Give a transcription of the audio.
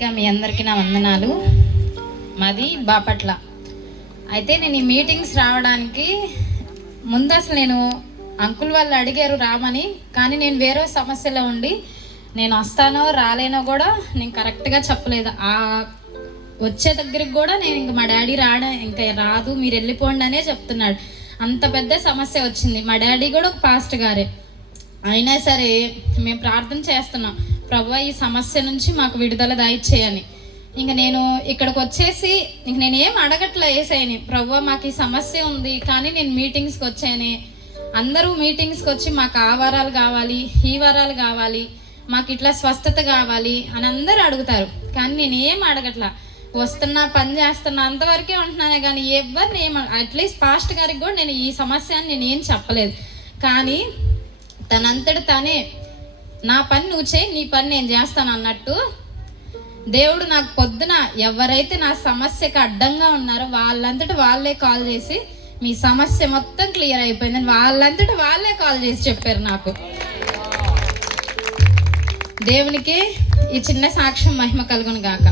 మొదటిగా మీ అందరికీ నా వందనాలు. మాది బాపట్ల. అయితే నేను ఈ మీటింగ్స్ రావడానికి ముందు అసలు నేను అంకుల్ వాళ్ళు అడిగారు రామని, కానీ నేను వేరే సమస్యలో ఉండి నేను వస్తానో రాలేనో కూడా నేను కరెక్ట్గా చెప్పలేదు. ఆ వచ్చే దగ్గరికి కూడా నేను ఇంక మా డాడీ ఇంకా రాదు మీరు వెళ్ళిపోండి అనే చెప్తున్నాడు. అంత పెద్ద సమస్య వచ్చింది. మా డాడీ కూడా ఒక పాస్ట్ గారే. అయినా సరే మేము ప్రార్థన చేస్తున్నాం, ప్రభువా ఈ సమస్య నుంచి మాకు విడుదల దయచేయని. ఇంక నేను ఇక్కడికి వచ్చేసి ఇంక నేను ఏం అడగట్లా వేసాయని, ప్రభువా మాకు ఈ సమస్య ఉంది కానీ నేను మీటింగ్స్కి వచ్చాను. అందరూ మీటింగ్స్కి వచ్చి మాకు ఆ వారాలు కావాలి, ఈ వారాలు కావాలి, మాకు ఇట్లా స్వస్థత కావాలి అని అందరూ అడుగుతారు. కానీ నేను ఏం అడగట్లా, వస్తున్నా పని చేస్తున్నా అంతవరకే ఉంటున్నానే. కానీ ఎవరిని అట్లీస్ట్ పాస్ట్ గారికి కూడా నేను ఈ సమస్య అని నేను ఏం చెప్పలేదు. కానీ తనంతటి తానే నా పని నువ్వు చేయి, నీ పని నేను చేస్తాను అన్నట్టు దేవుడు నాకు పొద్దున ఎవరైతే నా సమస్యకు అడ్డంగా ఉన్నారో వాళ్ళంతటా వాళ్ళే కాల్ చేసి మీ సమస్య మొత్తం క్లియర్ అయిపోయిందని వాళ్ళంతటా వాళ్ళే కాల్ చేసి చెప్పారు నాకు. దేవునికి ఈ చిన్న సాక్ష్యం మహిమ కలుగును గాక.